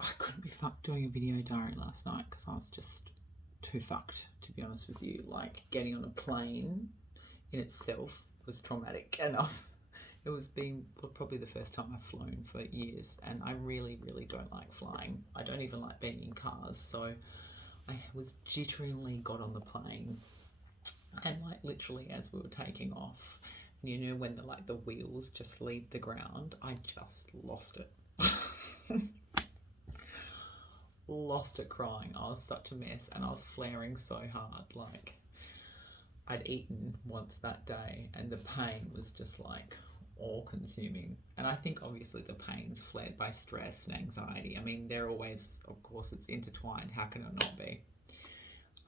I couldn't be fucked doing a video diary last night because I was just too fucked, to be honest with you. Like, getting on a plane in itself was traumatic enough. It was probably the first time I've flown for years, and I really, really don't like flying. I don't even like being in cars, so I was jitteringly got on the plane, and like literally as we were taking off, and you know when the wheels just leave the ground, I just lost it. Lost it crying. I was such a mess, and I was flaring so hard. Like, I'd eaten once that day, and the pain was just like all consuming. And I think obviously the pain's flared by stress and anxiety. I mean, they're always, of course, it's intertwined. How can it not be?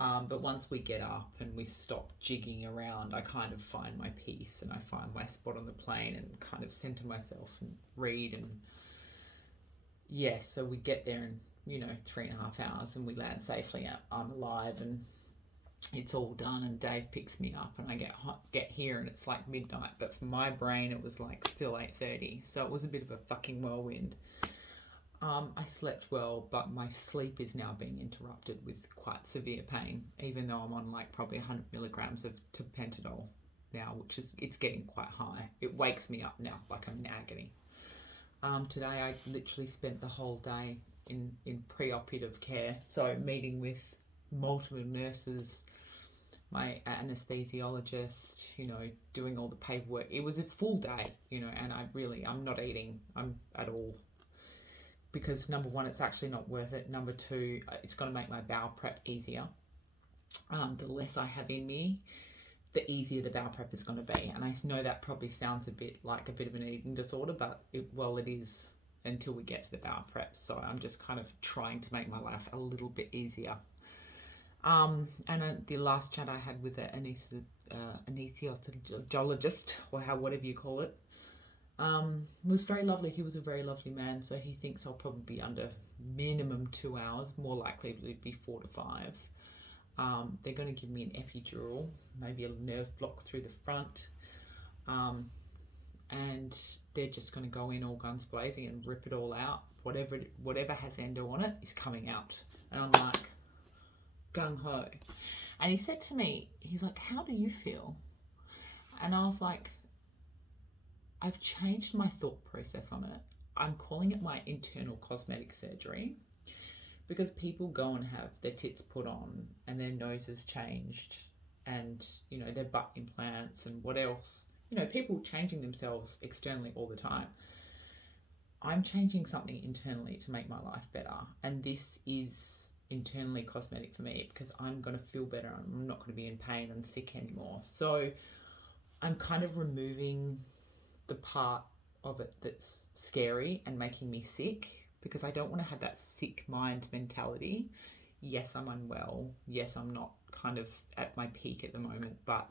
But once we get up and we stop jigging around, I kind of find my peace and I find my spot on the plane and kind of center myself and read. And yeah, so we get there in 3.5 hours, and we land safely. I'm alive, and it's all done, and Dave picks me up, and I get here, and it's like midnight, but for my brain it was like still 8:30, so it was a bit of a fucking whirlwind. I slept well, but my sleep is now being interrupted with quite severe pain, even though I'm on like probably 100 milligrams of tapentadol now, it's getting quite high. It wakes me up now like I'm in agony. Today I literally spent the whole day in pre-operative care, so meeting with multiple nurses, my anesthesiologist, doing all the paperwork. It was a full day, and I'm not eating at all, because number one, it's actually not worth it. Number two, it's going to make my bowel prep easier. The less I have in me, the easier the bowel prep is going to be. And I know that probably sounds a bit like a bit of an eating disorder, but it is until we get to the bowel prep. So I'm just kind of trying to make my life a little bit easier. And the last chat I had with the anesthesiologist, or whatever you call it, was very lovely. He was a very lovely man. So he thinks I'll probably be under minimum 2 hours, more likely to be 4 to 5. They're going to give me an epidural, maybe a nerve block through the front. And they're just going to go in all guns blazing and rip it all out. Whatever has endo on it is coming out. And I'm like, gung-ho. And he said to me, he's like, how do you feel? And I was like, I've changed my thought process on it. I'm calling it my internal cosmetic surgery, because people go and have their tits put on and their noses changed, and their butt implants and what else. People changing themselves externally all the time. I'm changing something internally to make my life better, and this is internally cosmetic for me, because I'm going to feel better. I'm not going to be in pain and sick anymore. So I'm kind of removing the part of it that's scary and making me sick, because I don't want to have that sick mind mentality. Yes, I'm unwell. Yes, I'm not kind of at my peak at the moment, but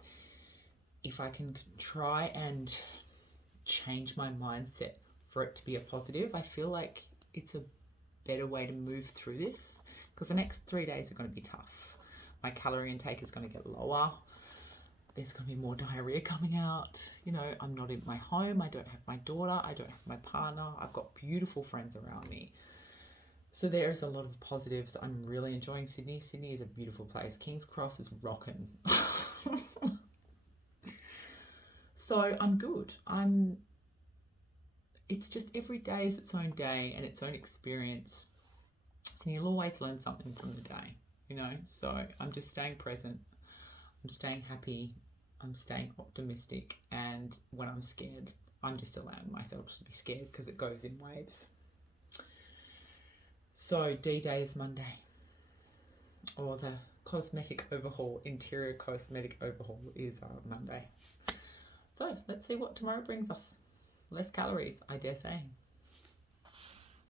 if I can try and change my mindset for it to be a positive, I feel like it's a better way to move through this, because the next 3 days are going to be tough. My calorie intake is going to get lower. There's going to be more diarrhea coming out. I'm not in my home. I don't have my daughter. I don't have my partner. I've got beautiful friends around me. So there is a lot of positives. I'm really enjoying Sydney. Sydney is a beautiful place. King's Cross is rocking. So I'm good. It's just every day is its own day and its own experience. And you'll always learn something from the day, So I'm just staying present. I'm staying happy. I'm staying optimistic. And when I'm scared, I'm just allowing myself to be scared, because it goes in waves. So D-Day is Monday. Or the interior cosmetic overhaul is Monday. So let's see what tomorrow brings us. Less calories, I dare say.